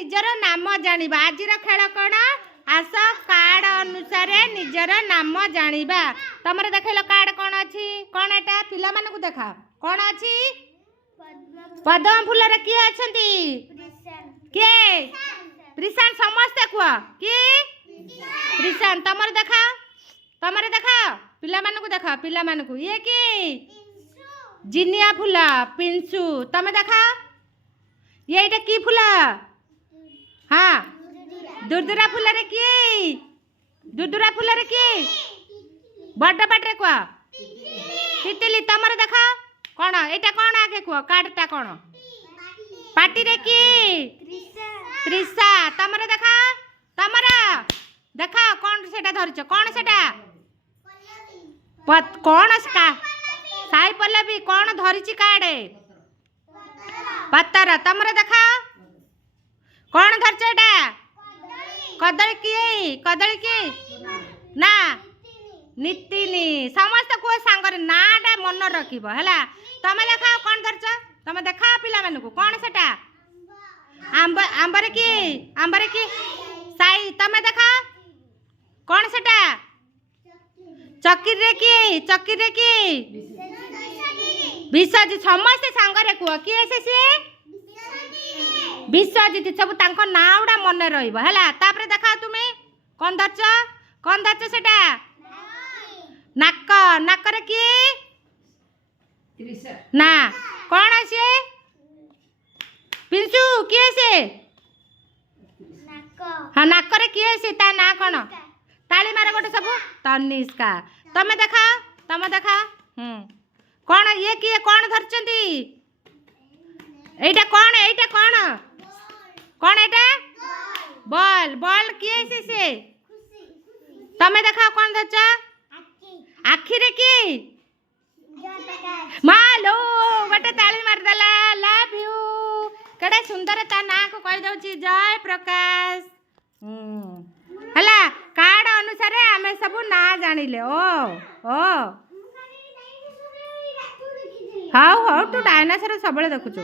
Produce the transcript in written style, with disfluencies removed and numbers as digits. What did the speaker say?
निजर नाम जानिबा आज खेल कौन आस कार्ड अनुसार निजर नाम जानिबा तुम देखल कार्ड कौन अच्छी कौन एटा पिला मानकु देखा कौन अच्छी पद्म फूल रे किए अछंती के प्रिशान समस्ते कुआ के प्रिशान तमरे देखा पिला मानकु देखा पिला मानकु ये की जिनिया फूल पिंसु तमे देखा ये इटा की फूल हाँ दुर्दुरा फूल रे की दुर्दुरा फूल रे की बड़ बाटे कुआ तितली तमरे देखा कौन एटा कौन आगे कुआ कार्डटा कौन पार्टी रे की त्रिशा तमरे देखा तमरा देखा कौन सेटा धरिछ कौन सेटा कौन साई पल्लवी कौन धरिछि कार्ड पत्तर तमरे देखा कौन धरिछ एटा कदली की ना नितिनी समस्त को सांगर नाटा मन रखिब हैला तमे देखा कौन धरिछ तमे देखा पिला मानकु कौन सेटा आंबर की साई तमे देखा कौन सेटा चक्की रे की विश्वजित समस्त सांगरे कुह किए से विश्वजित सब तांको नाउडा मन रहिब हैला तापर देखा तुमे कौन धरछ सेटा नाक रे की ना कौन से पिंसु किए से हाँ नाक रे किए से ता ना कौन ताली मारे गोटे सब तनिष्का तमे देखा कौन ये किए कौन धरचंती एटा कौन एटा बॉल किए से तमे देखा कौन धरछ आखि रे की मालो गोटे ताली मार देला लव यू केडे सुंदर ता ना को कहि दउची जय प्रकाश हला कार्ड अनुसार आमे सब ना जानिले ओ हाउ तू डायनासोर सबले देखुछु।